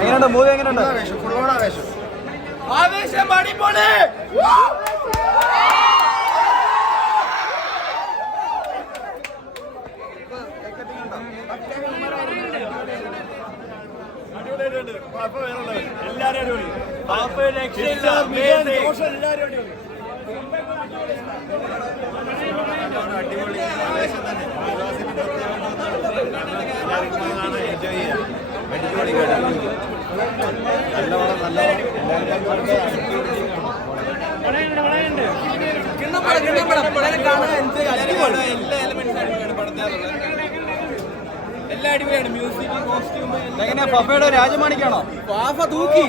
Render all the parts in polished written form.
എങ്ങനെയുണ്ട് മൂവി? എങ്ങനെയുണ്ട്? ആവേശം അടിപൊളി. എല്ലാരും അടിപൊളി ആവേശം തന്നെ. എൻജോയ് ചെയ്യാം. അടിപൊളി എല്ലാ എലമെന്റ്സും പടത്തിലുള്ള എല്ലാ അടിപൊളിയാണ്. മ്യൂസിക്, കോസ്റ്റ്യൂം എങ്ങനെയാ? ഫഫയുടെ രാജമാണിക്കാണോ? ഫാഫ തൂക്കി.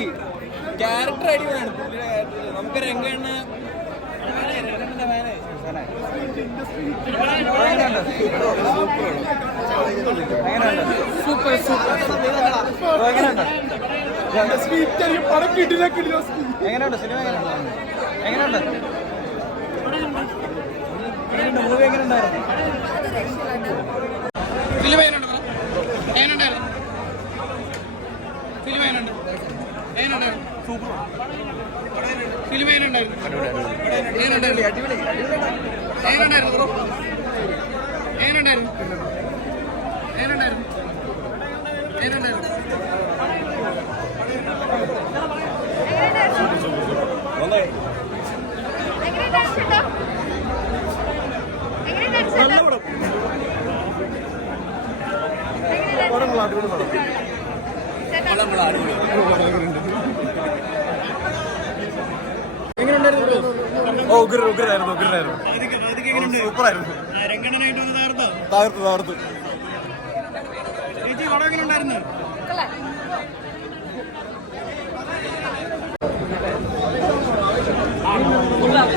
ക്യാരക്ടർ അടിപൊളിയാണ്. പുള്ളിയുടെ ക്യാരക്ടർ നമുക്ക് രംഗണ്ണ സൂപ്പർ സൂപ്പർ. എങ്ങനെയുണ്ട്? എങ്ങനെയുണ്ട് സിനിമ? എങ്ങനെയുണ്ട്? മൂവി എങ്ങനെയുണ്ടായിരുന്നു? ഫിലിം എങ്ങനെയുണ്ട്? എങ്ങനെയുണ്ടായിരുന്നു? ഫിലിം എങ്ങനെയുണ്ട്? എങ്ങനെയുണ്ടായിരുന്നു? സൂപ്പർ. ഫിലിം എങ്ങനെയുണ്ടായിരുന്നു? എങ്ങനെയുണ്ടായിരുന്നു? എങ്ങനെയുണ്ടായിരുന്നു? എങ്ങനെയുണ്ടായിരുന്നു? എങ്ങനെയുണ്ടായിരുന്നു? എങ്ങനെയുണ്ടായിരുന്നു? ഉഗ്രായിരുന്നു. സൂപ്പറായിരുന്നു. രംഗണ്ണനായിട്ട് വന്ന് തകർത്തു. ചേച്ചി പടം എങ്ങനെ ഉണ്ടായിരുന്നു? കൊള്ളാം.